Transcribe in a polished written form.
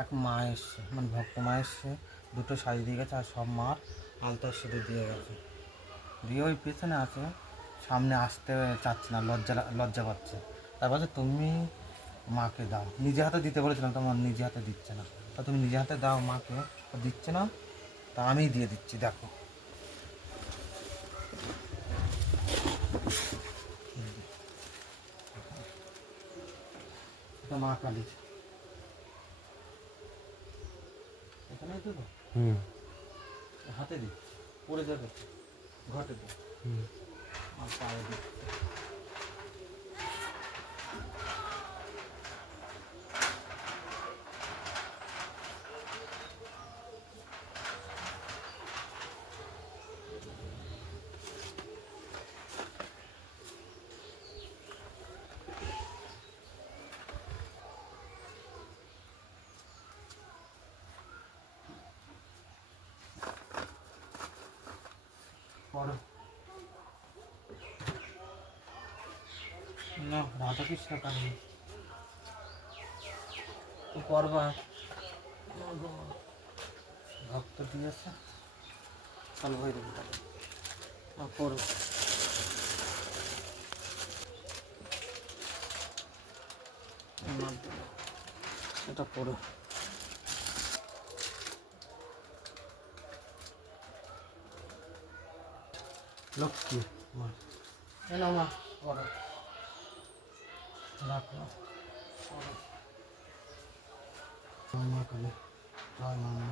এক মা এসছে, মানে ভক্ত মা এসছে, দুটো শাড়ি দিয়ে গেছে আর সব মার আলতার সিঁদুর দিয়ে গেছে। দিয়ে ওই পেছনে আছে, সামনে আসতে চাচ্ছে না, লজ্জা পাচ্ছে। তারপর তুমি মাকে দাও, নিজে হাতে দিতে বলেছিলাম, তোমার নিজে হাতে দিচ্ছে না, তা তুমি নিজে হাতে দাও মাকে, দিচ্ছে না, তা আমিই দিয়ে দিচ্ছি, দেখো। এটা মা কালী, এখানেই দেবো, হাতে দিই, পড়ে যাবে, ঘটে দিই, আর পায়ে দিই। পড়ো না, রাধা কৃষ্ণ কালী তো পড়বা, ভক্ত দিয়েছে, চল হয়ে দেবে তাহলে, পড়ো। এটা পড়ো, লক্ষ্মী মা, এলো মা, পড়ো, রাখো, পড়ো। জয় মা কালী, জয় মা মা।